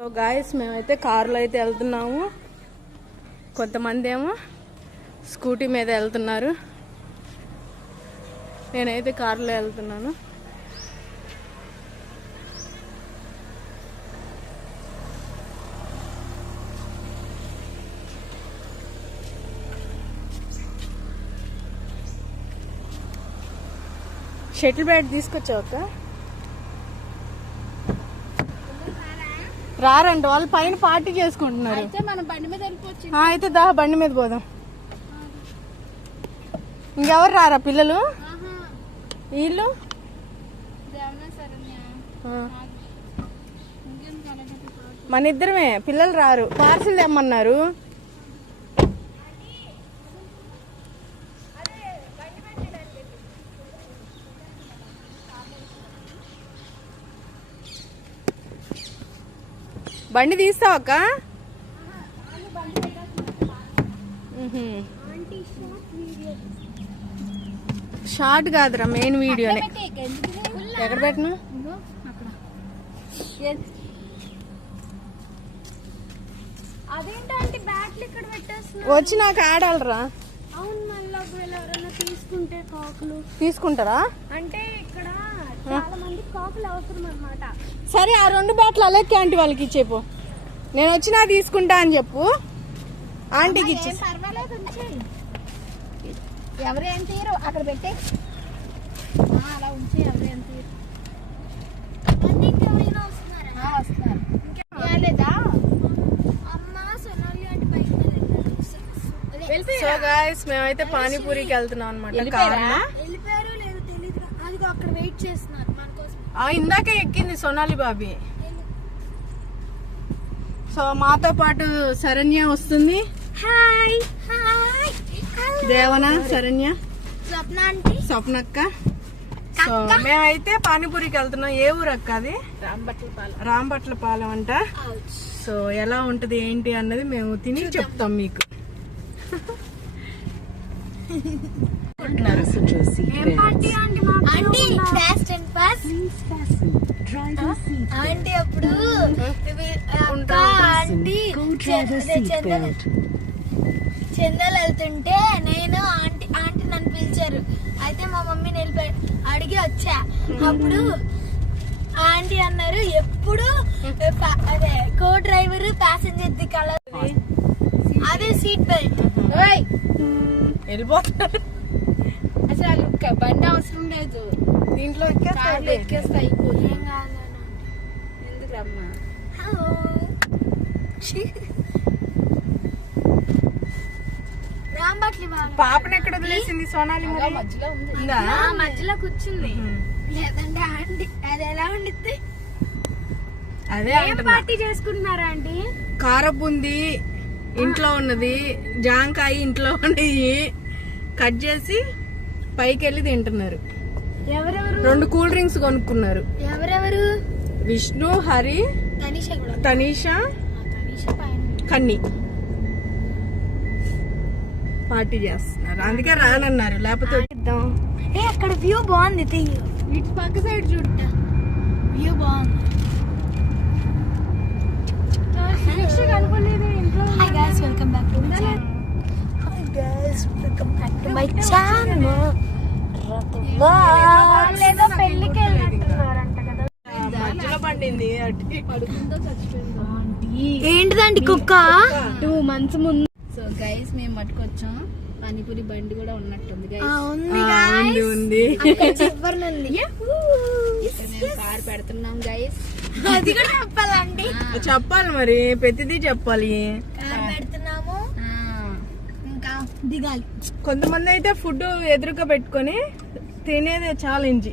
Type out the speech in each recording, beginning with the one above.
So guys మేమైతే కారులో అయితే వెళ్తున్నాము. కొంతమంది ఏమో స్కూటీ మీద వెళ్తున్నారు. నేనైతే కారులో వెళ్తున్నాను. షటిల్ బ్యాట్ తీసుకొచ్చావు అక్క? రారండి వాళ్ళు పైన పార్టీ చేసుకుంటున్నారు. అయితే మనం బండి మీద వెళ్ళిపోవచ్చు. ఆ, అయితే దా బండి మీద పోదాం. ఇంకెవరు రారా పిల్లలు? వీళ్ళు? మన ఇద్దరమే పిల్లలు రారు. పార్సిల్ తెమ్మన్నారు. బండి తీస్తావక్క షార్ట్ కాదురా మెయిన్ వీడియోనే. ఎక్కడ పెట్టినా అక్కడ. అదేంటంటే బ్యాట్లు ఇక్కడ పెట్టేస్తున్నా వచ్చి నాకు ఆడాలరా తీసుకుంటారా? అంటే ఇక్కడ చాలా మంది కాకులు అవసరం అన్నమాట సరే ఆ రెండు బ్యాట్లు అలెక్కి ఆంటీ వాళ్ళకి ఇచ్చేపు. నేను వచ్చినా తీసుకుంటా అని చెప్పు. ఆంటీకి ఇచ్చే ఎవరేం తీరు అక్కడ పెట్టే. అలా ఉంచి ఎవరేం తీరు ఆ, వస్తున్నారు. రాలేదా అమ్మ సొనాలి అంటే బయట సో గాయస్ మేమైతే పానీపూరికి వెళ్తున్నాం అనమాట కారణం వెళ్ళిపోయారో లేదో తెలియదు అదిగో అక్కడ వెయిట్ చేస్తున్నారు. ఇందాకే ఎక్కింది సోనాలి బాబీ. సో మాతో పాటు శరణ్య వస్తుంది. హాయ్ హాయ్ దేవన శరణ్య? స్వప్న అంటే? స్వప్నక్క. సో మేమైతే పానీపూరికి వెళ్తున్నాం. ఏ ఊరు అక్క అది? రాంబట్ల పాలెం అంట. సో ఎలా ఉంటది ఏంటి అన్నది మేము తిని చెప్తాం మీకు. అండి ఆంటీ అప్పుడు ఆంటీ చందలు వెళ్తుంటే నేను ఆంటీ ఆంటీ నన్ను పిలిచారు. అయితే మా మమ్మీని వెళ్ళిపోయి అడిగి వచ్చా. అప్పుడు ఆంటీ అన్నారు ఎప్పుడు అదే co driver passenger the colour అదే సీట్ బెల్ట్ వెళ్ళిపోతారు. అసలు బండి అవసరం లేదు. దీంట్లో ఎక్కేస్తారు ఎక్కేస్తా అయిపోయి ఏం కాదు ఎందుకు రమ్మా హలో. రాంబట్లి పాపను ఎక్కడ వదిలేసింది? సోనాలి మధ్యలో ఉంది. ఉందా? మధ్యలో కూర్చుంది. లేదంటే ఆంటీ. అది ఎలా ఉండిద్ది? అదే పార్టీ చేసుకుంటున్నారా ఆంటీ? కారపుంది ఇంట్లో ఉన్నది. జాంకాయ ఇంట్లో ఉన్నది. కట్ చేసి పైకి వెళ్ళి తింటున్నారు. రెండు కూల్ డ్రింక్స్ కొనుక్కున్నారు. ఎవరెవరు? విష్ణు హరి తనిష కన్ని. పార్టీ చేస్తున్నారు. అందుకే రానన్నారు. లేకపోతే ఇద్దాం. ఏ అక్కడ వ్యూ బాగుంది తీయు. ఇటు పక్క సైడ్ చూడు. వ్యూ బాగుంది. Welcome back to my channel ఏంటిదండి కుక్క? టూ మంత్స్ ముందు. సో గైస్ మేము పట్టుకొచ్చాం. పానీపూరి బండి కూడా ఉన్నట్టుంది ఉంది ఉంది కార్ పెడుతున్నాం గైస్ అది కూడా చెప్పాలండి. చెప్పాలి మరి ప్రతిదీ చెప్పాలి. కార్ పెడుతున్నాము. ఇంకా దిగాలి. కొంతమంది అయితే ఫుడ్ ఎదురుగా పెట్టుకొని తినేదే ఛాలెంజ్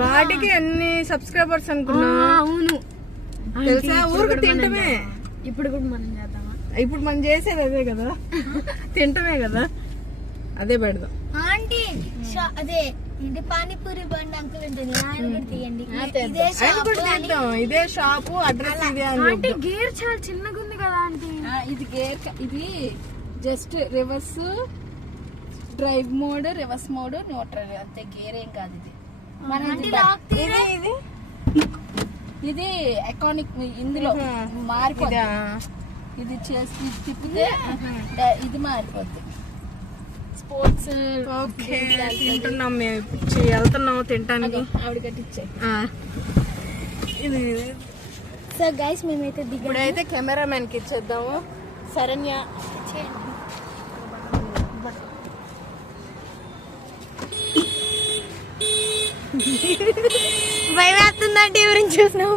వాటికి ఎన్ని సబ్స్క్రైబర్స్ అనుకున్నా అవును. తెలుసా? ఊరికి తింటమే. ఇప్పుడు కూడా మనం చేద్దామా? ఇప్పుడు మనం చేసేది అదే కదా. తింటమే కదా. అదే పెడదాం. ఆంటీ షా- అదే ఇది పానీపూరి బండి అంకుల్ ఉంటుంది. ఆయన కూడా తీయండి. ఇదే షాప్ ఇదే అడ్రస్ ఇదే చెప్తాం. గేర్ చాలా చిన్నగా ఉంది కదా ఆంటీ. ఇది గేర్ ఇది just reverse drive mode reverse mode neutral అంతే గేర్ ఏం కాదు ఇది. మన ఇది ఇది ఎకానిక్ ఇందులో. మారిపోతుంది ఇదా? చేసి తిప్పితే ఇది? మారిపోద్ది. స్పోర్ట్స్ ఓకే తింటున్నాం మేము. వెళ్తున్నాం తింటానికి ఆవిడ కట్టించాయి ఆ. ఇది సో గైస్ మేమైతే దిగాము. ఇప్పుడైతే కెమెరామెన్కి ఇచ్చేద్దాము. శరణ్య. భయం వేస్తుందంటే ఎవరిని చూసినాము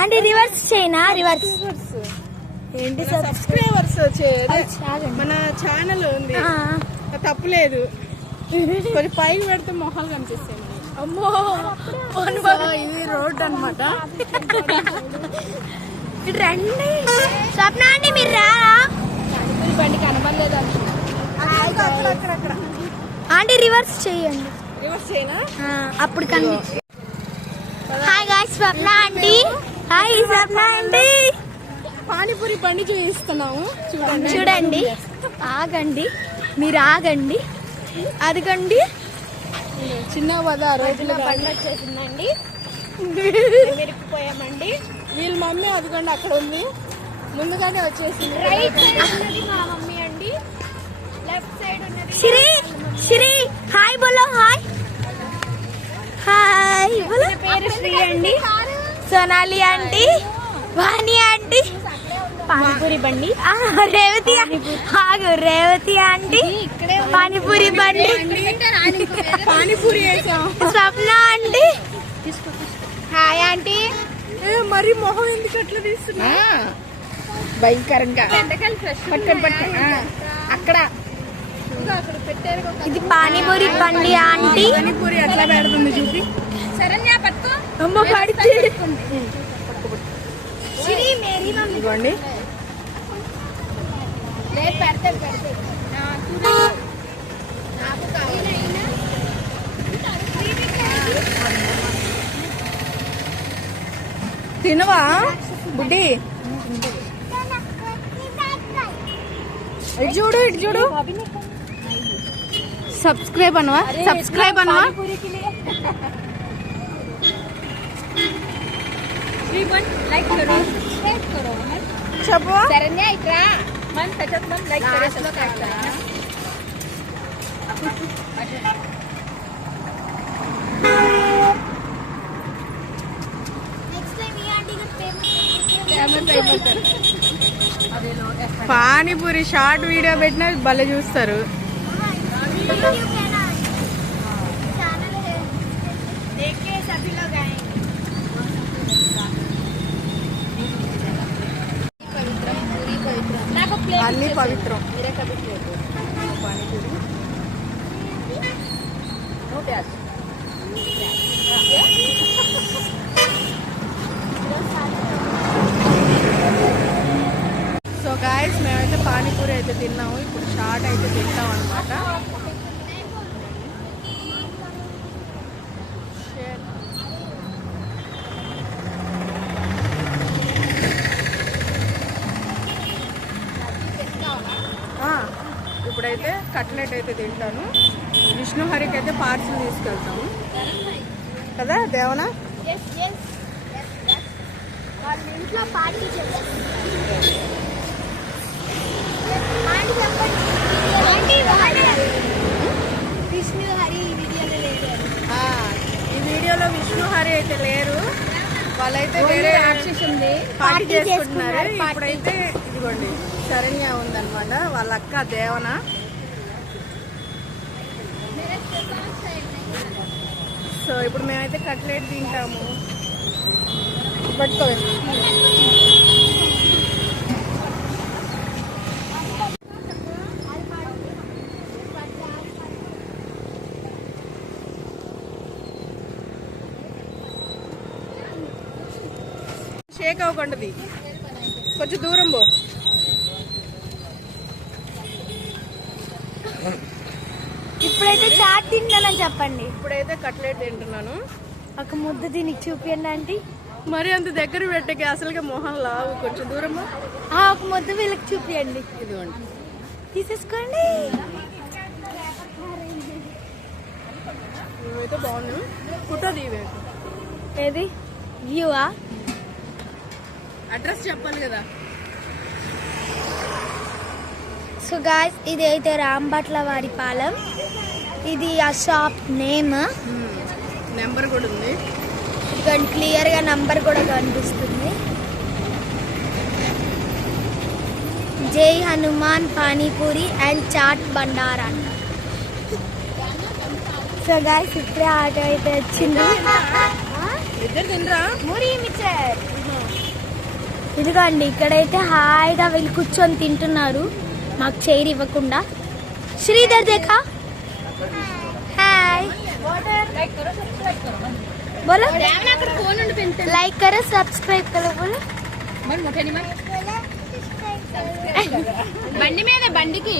అంటే రివర్స్ చేయనా రివర్స్ ఏంటి సార్ సబ్స్క్రైబర్స్ వచ్చేది. మన ఛానల్ ఉంది. తప్పులేదు కొంచెం పైకి పెడితే మొహాలు కనిపిస్తాయి. అమ్మో! ఇది రోడ్ అన్నమాట. ఇటు రండి. స్వప్న అండి మీరు రారా బండి ఆంటీ రివర్స్ చేయండి. అప్పుడు కనిపించి hi guy Swapna aunty hi Swapna aunty panipuri బండి చూపిస్తున్నాము. చూడండి. చూడండి. ఆగండి. మీరు ఆగండి. అదిగండి. చిన్న పద రోజులు బండి వచ్చేసిందండి. పోయామండి వీళ్ళ మమ్మీ అదిగోండి అక్కడ ఉంది. ముందుగానే వచ్చేసింది. రైట్ సైడ్ ఉన్నది మా మమ్మీ అండి. లెఫ్ట్ సైడ్ ఉన్నది. శ్రీ శ్రీ హాయ్ బోలో హాయ్ హాయ్. బోలో పేరు శ్రీ అండి. సోనాలి ఆంటీ. వాణి ఆంటీ. పానీపూరి బండి. రేవతి ఆగు రేవతి ఆంటీ. పానీపూరి బండి. Panipuri Swapna aunty. Hi aunty. మరి మొహం ఎందుకు అట్లా తీస్తున్నా భయంకరంగా. పట్టుకొని పట్టుకొని ఆ, అక్కడ. ఇది పానీపూరి బండి ఆంటీ. పానీపూరి ఎట్లా పెడుతుంది చూపి? శరణ్య పట్టుకో. అమ్మ పడితే శ్రీ మేరీ మమ్మీ. ఇదిగోండి లేదు పెడతాడు పెడతాడు నాకు కావాలి తినవా బుడ్డి? ఇటు చూడు ఇటు చూడు. సబ్స్క్రైబ్ అనవా సబ్స్క్రైబ్ అనవా लाइक करो सब्सक्राइब करो చెప్పు शरण्या इकरा मन त्याच्यात मन लाईक करा सबस्क्राईब करा నెక్స్ట్ టైం ఈ ఆంటీ त्यामुळे पेमेंट कर अवेलो పానీపూరి షార్ట్ వీడియో పెట్టినా భలే చూస్తారు అన్ని పవిత్రం సో గాయస్ మేమైతే పానీపూరి అయితే తిన్నాము ఇప్పుడు షార్ట్ అయితే తింటాం అనమాట కట్లెట్ అయితే తింటాను. విష్ణుహరికి అయితే పార్సిల్ తీసుకెళ్తాము. కదా దేవనా? ఈ వీడియోలో విష్ణుహరి అయితే లేరు. వాళ్ళైతే వేరే పార్టీ చేసుకుంటున్నారు. ఇప్పుడైతే ఇదిగోండి శరణ్య ఉందన్నమాట. వాళ్ళ అక్క దేవన? ఇప్పుడు మేమైతే కట్లెట్ తింటాము. పట్టుకో షేక్ అవ్వకుండాది కొంచెం దూరం పో. ఇప్పుడైతే చాట్ తింటానని చెప్పండి. ఇప్పుడైతే కట్లెట్ తింటున్నాను. ఒక ముద్ద దీనికి చూపియండి ఆంటీ. మరి అంత దగ్గర పెట్టకి అసలుగా మొహం లావు కొంచెం దూరము? ఆ, ఒక ముద్ద వీళ్ళకి చూపియండి. ఇదిగోండి. తీసేసుకోండి. ఫోటో తీవే ఏది? వ్యూవా అడ్రస్ చెప్పాలి కదా. సో గాయస్ ఇది అయితే రాంబట్ల వారి పాలెం. ఇది ఆ షాప్ నేమ్ నెంబర్ కూడా ఉంది. ఇక్కడ క్లియర్గా నంబర్ కూడా కనిపిస్తుంది. జై హనుమాన్ పానీపూరి అండ్ చాట్ బండార్. అంట సో గాయస్ ఇప్పుడే ఆటో అయితే వచ్చింది. ఇదిగోండి ఇక్కడైతే హాయిగా వెళ్ళి కూర్చొని తింటున్నారు. మాకు చైర్ ఇవ్వకుండా శ్రీధర్ దేఖా. बोलो लाइक करो सब्सक्राइब करो बोलो మరి ముఖని మరి బండి మీద బండికి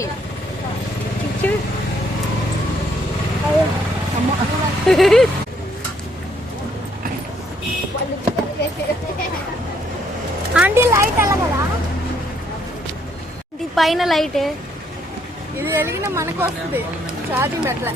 ఆంటీ లైట్ అలా కదా ఇది పైన లైట్ ఇది వెలిగిన మనకు వస్తుంది ఛార్జింగ్ పెట్టలే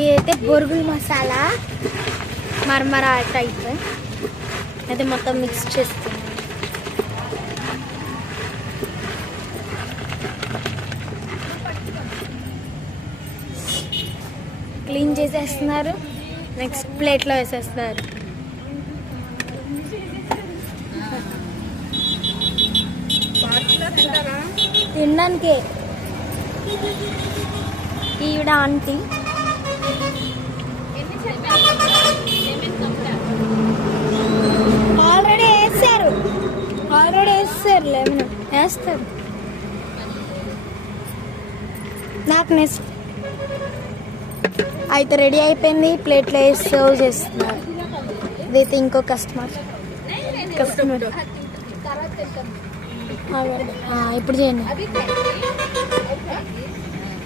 ఇదైతే బొరుగుల మసాలా మరమరా టైప్ అయితే మొత్తం మిక్స్ చేస్తుంది క్లీన్ చేసేస్తున్నారు. నెక్స్ట్ ప్లేట్లో వేసేస్తున్నారు. తినడానికి. ఈవిడ ఆంటీ ఆల్రెడీ వేస్తారు ఆల్రెడీ వేస్తారు లెమన్ వేస్తారు. నాకు నెక్స్ట్ అయితే రెడీ అయిపోయింది ప్లేట్లో వేసి సర్వ్ చేస్తున్నారు. ఇదైతే ఇంకో కస్టమర్ కస్టమర్ ఇప్పుడు చేయండి.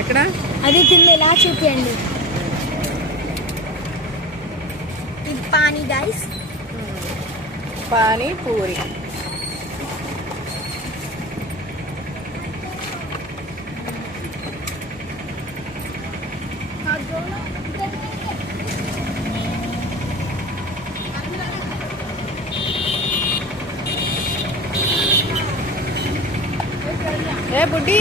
ఎక్కడ? అది కింద ఇలా చూపియండి. ఇది పానీ గైస్ పానీపూరి ఏ బుడ్డి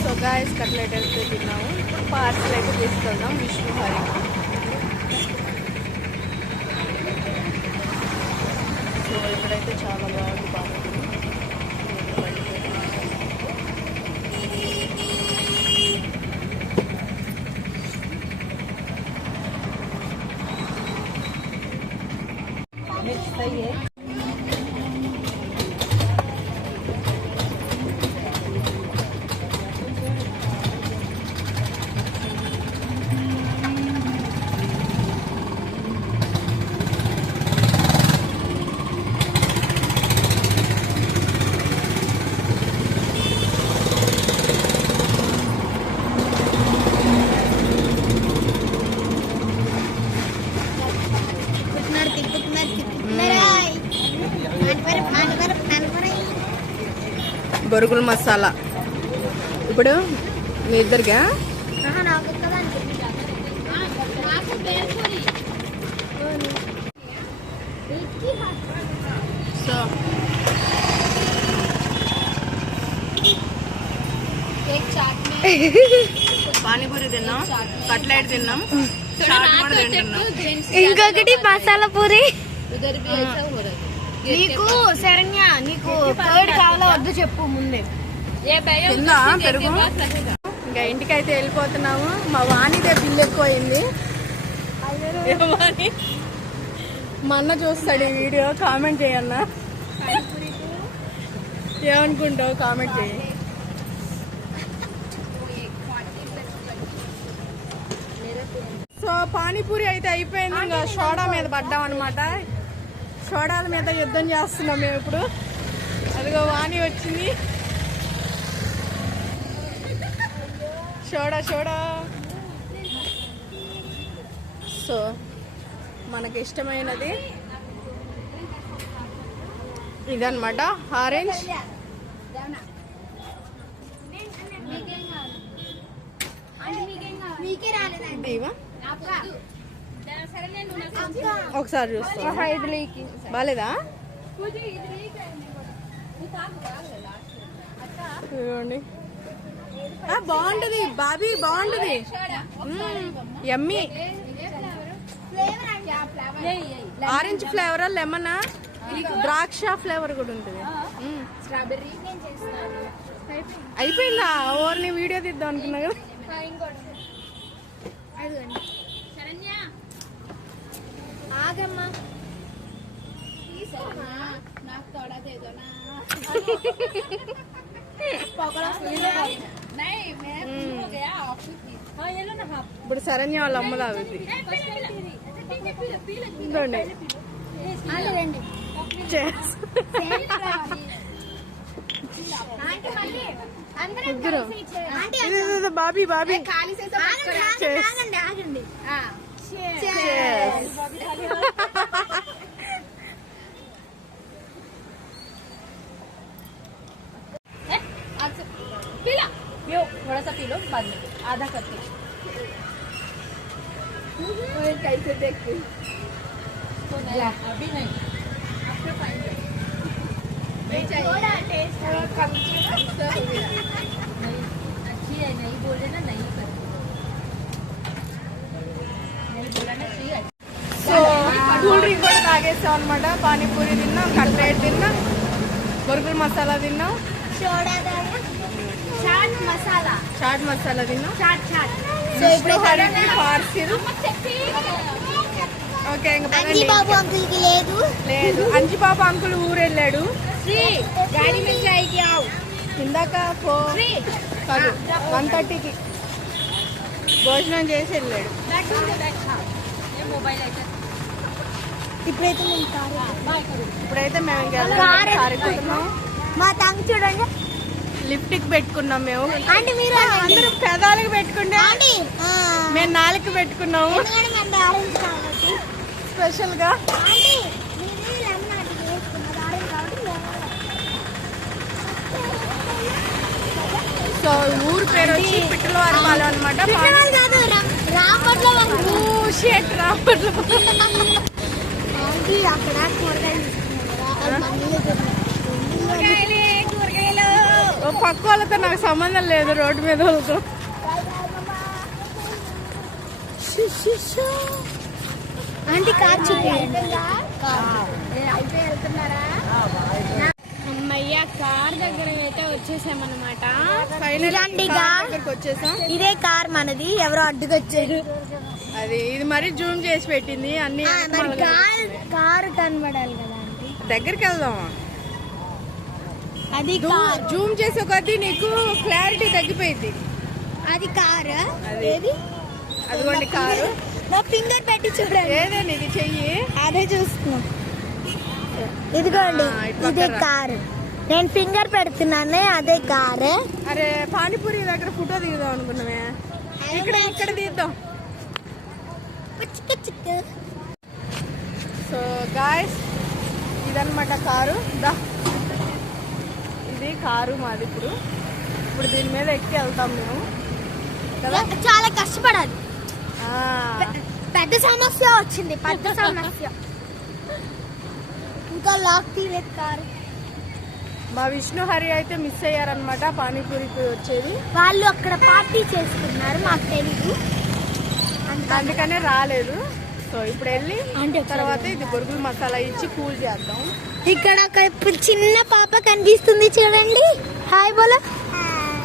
సో గాయస్ కట్లెట్ అయితే తిన్నాము ఇప్పుడు పార్సల్ అయితే తీసుకెళ్దాం విష్ణు హరి సో ఇక్కడైతే చాలా బాగుంది పార్సల్ తిప్పుతున్నారు తిప్పుతున్నారు తిప్పుతున్నారు మనవర మనవర మనవర బొరుగుల మసాలా. ఇప్పుడు మీ ఇద్దరిగా పానీపూరి తిన్నాం కట్లెట్ తిన్నాం ఇంకొకటి మసాలా పూరి. నీకు శరణ్య నీకు థర్డ్ కావాలో వద్దు చెప్పు ముందే. పెరుగు? ఇంకా ఇంటికి అయితే వెళ్ళిపోతున్నాము. మా వాణిదే బిల్లు ఎక్కువైంది. మా అన్న చూస్తాడు ఈ వీడియో కామెంట్ చేయన్న ఏమనుకుంటావు? కామెంట్ చేయి. సో పానీపూరి అయితే అయిపోయింది. ఇంకా షోడా మీద పడ్డాం అనమాట సోడాల మీద యుద్ధం చేస్తున్నాం మేము ఇప్పుడు. అదిగో వాణి వచ్చింది. సోడా సోడా సో మనకి ఇష్టమైనది ఇదన్నమాట. ఆరెంజ్. మీకే రాలేదండి. ఒకసారి చూస్తా. బాగాలేదా చూడండి బాగుంటుంది. బాబీ బాగుంటుంది. ఎమ్మి ఆరెంజ్ ఫ్లేవర్ లెమన్? ద్రాక్ష ఫ్లేవర్ కూడా ఉంటుంది. అయిపోయిందా? ఓవర్ని వీడియో తీద్దాం అనుకున్నా కదా. నాకు తోడా ఇప్పుడు శరణ్య వాళ్ళ అమ్మలు అవుతుంది బాబీ బాబీ. ఆగండి Cheers! थोडासा पिलो बाद आधा करते कैसे देखते तो नहीं अभी नहीं आपके पाएंगे थोड़ा टेस्ट చేసాం అనమాట పానీపూరి తిన్నాం కట్లెట్ తిన్నాం గొరుగుల మసాలా తిన్నాం. చాట్ మసాలా. చాట్ మసాలా తిన్నాం. చాట్ పార్సిల్ ఓకే ఇంకా లేదు. లేదు. పాప అంకుల్ ఊరు వెళ్ళాడు ఇందాక ఫోర్ వన్ థర్టీకి భోజనం చేసి వెళ్ళాడు. మొబైల్ అయితే. ఇప్పుడైతే మేము కారు ఇప్పుడైతే మేము ఎక్కుతున్నాం. మా తంగ చూడండి. లిప్టిక్ పెట్టుకున్నాం మేము. అంటే మీరు అందరూ పెదాలకు పెట్టుకుంటే మేము నాలుగు పెట్టుకున్నాము. స్పెషల్గా. సో ఊరు పేరు వచ్చి పిట్టలవారి పాలెం అనమాట రాపట్ల రాపట్ల. ఆంటీ అక్కడ కూరగాయలు పక్క వాళ్ళతో నాకు సంబంధం లేదు రోడ్డు మీద వాళ్ళతో. ఆంటీ కార్ చూపించండి అమ్మయ్య కార్ దగ్గర అయితే వచ్చేసామన్నమాట. ఇదే కార్ మనది ఎవరో అడ్డుకొచ్చారు. అది ఇది మరి జూమ్ చేసి పెట్టింది అన్ని కార్ కార్ కనబడాలి కదా దగ్గరికి వెళ్దాం. అది జూమ్ చేసే కొద్దీ నీకు క్లారిటీ తగ్గిపోయింది. అది కార్? అది. ఏది? అదిగోండి కారు. నా ఫింగర్ పెట్టి చూడండి. ఏదండి ఇది? చెయ్యి? అదే చూస్తున్నా. ఇదిగోండి ఇదే. కార్. నేను ఫింగర్ పెడుతున్నానే అదే కార్. అరే పానీపూరి దగ్గర ఫోటో దిగుదాం అనుకున్నామే. ఇక్కడ ఇక్కడ తీద్దాం సో గాయస్ ఇదన్నమాట కారు. దా. ఇది కారు మాది ఇప్పుడు. ఇప్పుడు దీని మీద ఎక్కి వెళ్తాం మేము. కదా? చాలా కష్టపడాలి. పెద్ద సమస్య వచ్చింది పెద్ద సమస్య. ఇంకా లాక్ తీయలేదు కారు. మా విష్ణు హరి అయితే మిస్ అయ్యారనమాట పానీపూరికి వచ్చేది. వాళ్ళు అక్కడ పార్టీ చేసుకున్నారు మాకు తెలీదు. అందుకనే రాలేదు సో ఇప్పుడు వెళ్ళి అంటే ఒకసారి తర్వాత ఇది బొరుగులు మసాలా ఇచ్చి కూల్ చేద్దాం ఇక్కడ ఒక ఇప్పుడు చిన్న పాప కనిపిస్తుంది చూడండి హాయ్ బోలో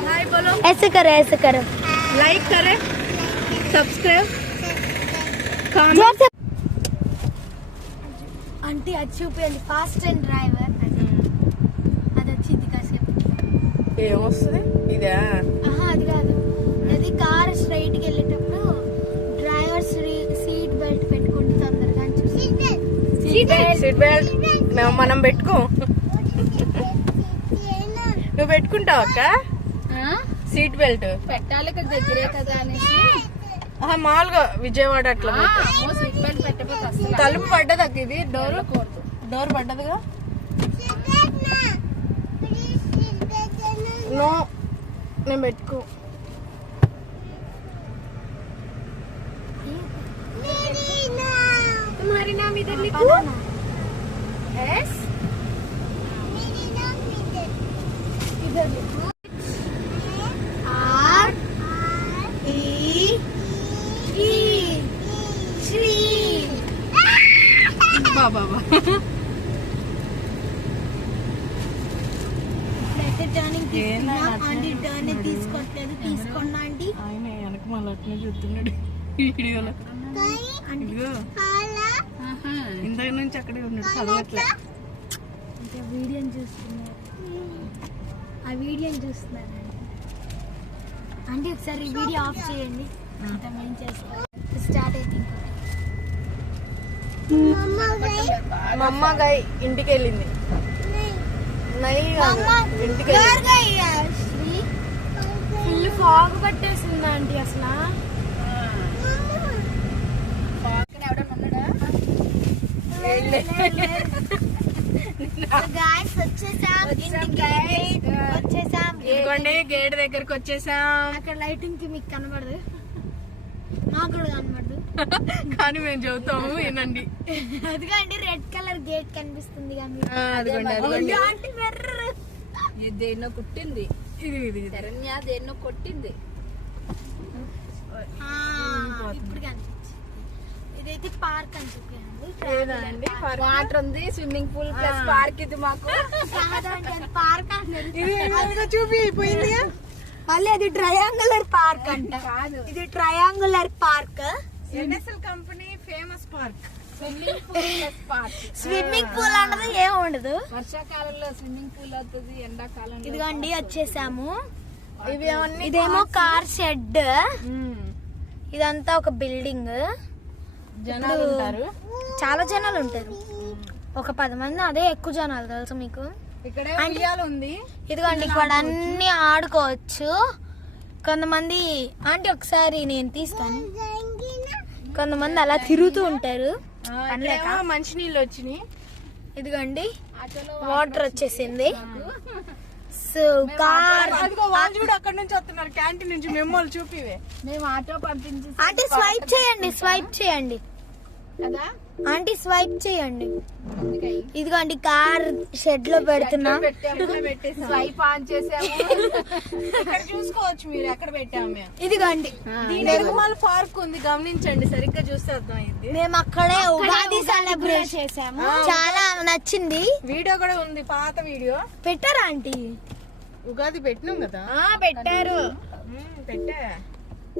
హాయ్ బోలో ऐसे करो ऐसे करो లైక్ కరే సబ్స్క్రైబ్ జోసెఫ్ అంటే అది చూపించండి ఫాస్ట్ అండ్ డ్రైవర్ అది వచ్చింది కాసేపు ఏమొస్తుంది ఇదే ఆహా అది కాదు సీట్ బెల్ట్ మేము మనం పెట్టుకో. నువ్వు పెట్టుకుంటావు అక్క? సీట్ బెల్ట్ పెట్టాలి దగ్గరే కదా అనేసి. మామూలుగా విజయవాడ అట్లా తలుపు పడ్డదక్క ఇది? Door door పడ్డదిగా? నో నేను పెట్టుకో. మరి మీటర్లకు ఎస్ ఆర్ ఈ శ్రీ. బాబా తీసుకోవట్లేదు తీసుకున్నా అండి ఆయన వెనక మళ్ళీ అట్లనే చూస్తున్నాడు వీడియోలో. నుంచి అక్కడే ఉన్నాడు చదవట్లే. అంటే వీడియోని చూస్తున్నారు. ఆ వీడియోని చూస్తున్నారు అంటే ఒకసారి వీడియో ఆఫ్ చేయండి. అంతా స్టార్ట్ అయితే మా అమ్మ గాయ ఇంటికి వెళ్ళింది ఇంటికి ఫుల్ ఫాగ్ పట్టేసింది ఆంటీ అసలు పక్కన ఎవడన్నా ఉన్నాడా గాయస్ వచ్చేసాం ఇంటికి వచ్చేసాం ఇదిగోండి గేట్ దగ్గరికి వచ్చేసాం. అక్కడ లైటింగ్కి మీకు కనబడదు. మాకు కూడా కనబడదు. కానీ మేము చెబుతాము వినండి. అదిగోండి రెడ్ కలర్ గేట్ కనిపిస్తుంది అదిగోండి అదిగోండి. ఆంటీ వెర్ర. ఇది దేన్నో కుట్టింది. ఇది ఇది. శరణ్య దేన్నో కొట్టింది. ఇప్పుడు కనిపించింది ఇదైతే పార్క్ అని పార్క్? వాటర్ ఉంది స్విమ్మింగ్ పూల్ ప్లస్ పార్క్ ఇది మాకు. పార్క్ పోయింది మళ్ళీ అది ట్రయాంగులర్ పార్క్ అంట. కాదు. ఇది triangular park. NSL company famous park. Swimming pool plus park. Swimming pool అన్నది ఏం ఉండదు. వర్షాకాలంలో స్విమ్మింగ్ పూల్ అవుతుంది ఎండాకాలంలో ఇదిగోండి వచ్చేసాము. ఇదేమో కార్ షెడ్. మ్మ్. ఇదంతా ఒక బిల్డింగ్. జనాలు ఉంటారు. చాలా జనాలు ఉంటారు. ఒక పది మంది అదే ఎక్కువ జనాలు తెలుసు మీకు? ఇక్కడ ఉంది. ఇదిగోండి ఇక్కడ అన్ని ఆడుకోవచ్చు. కొంతమంది ఆంటీ ఒకసారి నేను తీస్తాను. కొంతమంది అలా తిరుగుతూ ఉంటారు. మంచినీళ్ళు వచ్చినాయి. ఇదిగోండి వాటర్ వచ్చేసింది. అదిగో వాళ్ళు అక్కడ నుంచి వస్తున్నారు క్యాంటీన్ నుంచి మెమ్మోలు చూపివే. మేము ఆటో పంపించి ఆంటీ స్వైప్ చేయండి స్వైప్ చేయండి. కదా? ఆంటీ స్వైప్ చేయండి. ఇదిగోండి కార్ షెడ్లో పెడుతున్నాం. పెట్టాము స్వైప్ ఆన్ చేసాము. ఇక్కడ చూసుకోవచ్చు మీరు ఎక్కడ పెట్టాము ఇదిగోండి. దీని ఎగుమాల పార్క్ ఉంది గమనించండి సరిగ్గా చూస్తే అర్థమైంది. మేము అక్కడే ఉగాది సెలబ్రేట్ చేసాము. చాలా నచ్చింది. వీడియో కూడా ఉంది పాత వీడియో. పెట్టారా ఆంటీ? ఉగాది పెట్టినాం కదా. పెట్టారు. మ్మ్, పెట్టా.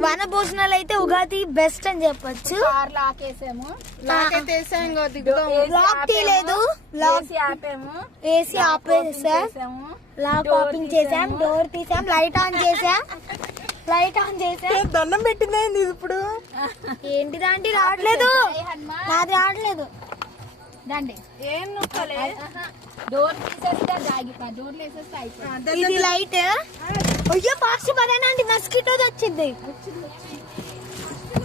వన భోజనాలు అయితే ఉగాది బెస్ట్ అని చెప్పొచ్చు. కార్ లాకేసాము నాకైతే వేసాం ఇంకో దిగుదాం లాక్ తీయలేదు. లాక్ ఆపాము. ఏసీ ఆపేసా. చేసాము. లాక్ ఓపెన్ చేసాం డోర్ తీసాం లైట్ ఆన్ చేసాం. లైట్ ఆన్ చేసాం. దండం పెట్టిందే ఇది ఇప్పుడు? ఏంటి దాంటి రావట్లేదు నాది రావట్లేదు. దండి. ఏం నొక్కలే? డోర్ తీసేస్తే అది ఆగిపో డోర్ వేసేస్తే అయిపోయింది. ఇది లైట్? అయ్యో ఫాస్ట్ పదేనా అంటే మస్కిటో వచ్చింది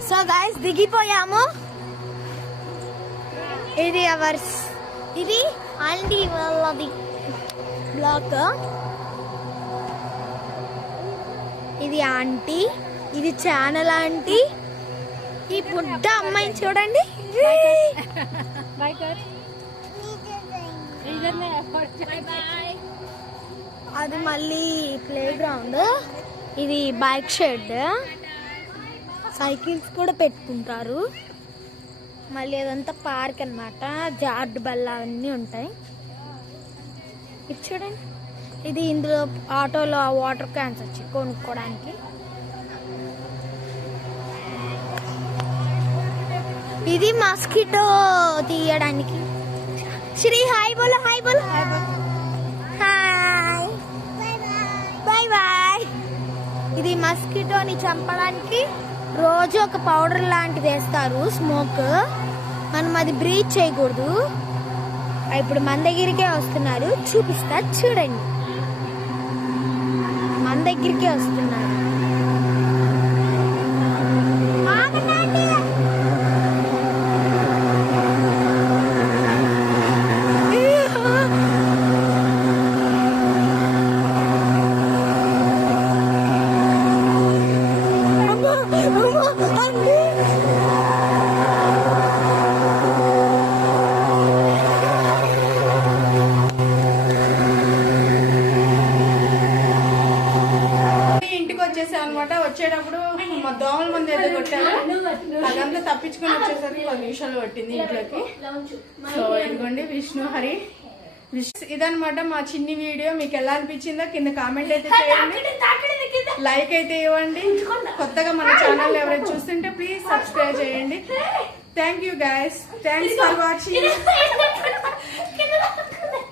సో గాయస్ దిగిపోయాము. ఇది అవర్స్ ఇది ఆంటీ వాళ్ళది బ్లాక్ ఇది ఆంటీ ఇది ఛానల్ ఆంటీ. ఈ బుడ్డ అమ్మాయిని చూడండి. బాయ్ కర్ ఇదర్ బాయ్ బాయ్ అది మళ్ళీ ప్లే గ్రౌండ్ ఇది బైక్ షెడ్. సైకిల్స్ కూడా పెట్టుకుంటారు. మళ్ళీ అదంతా పార్క్ అన్నమాట. జార్డ్ బల్ల అవన్నీ ఉంటాయి. ఇది చూడండి. ఇది ఇందులో ఆటోలో ఆ వాటర్ క్యాన్స్ వచ్చి కొనుక్కోవడానికి ఇది మస్కిటో తీయడానికి. శ్రీ హాయ్ బోలో హాయ్ బోలో హాయ్ బాయ్ బాయ్ ఇది మస్కిటోని చంపడానికి రోజు ఒక పౌడర్ లాంటిది వేస్తారు స్మోక్ మనం అది బ్రీచ్ చేయకూడదు. ఇప్పుడు మన దగ్గరికే వస్తున్నారు. చూపిస్తా చూడండి. మన దగ్గరికే వస్తున్నారు ఆగండి. అమ్మా, అమ్మా, అండి. ఇంటికి వచ్చేసాం అనమాట వచ్చేటప్పుడు మా దోమల మంది ఏదో కొట్టారు అదంతా తప్పించుకొని వచ్చేసరికి పది నిమిషాలు పట్టింది ఇంట్లోకి సో ఇదిగోండి విష్ణు హరి విష్- ఇదన్నమాట మా చిన్ని వీడియో మీకు ఎలా అనిపించిందో కింద కామెంట్ అయితే చేయండి. లైక్ అయితే ఇవ్వండి. కొత్తగా మన ఛానల్ ఎవరైనా చూస్తుంటే ప్లీజ్ సబ్స్క్రైబ్ చేయండి. Thank you guys thanks for watching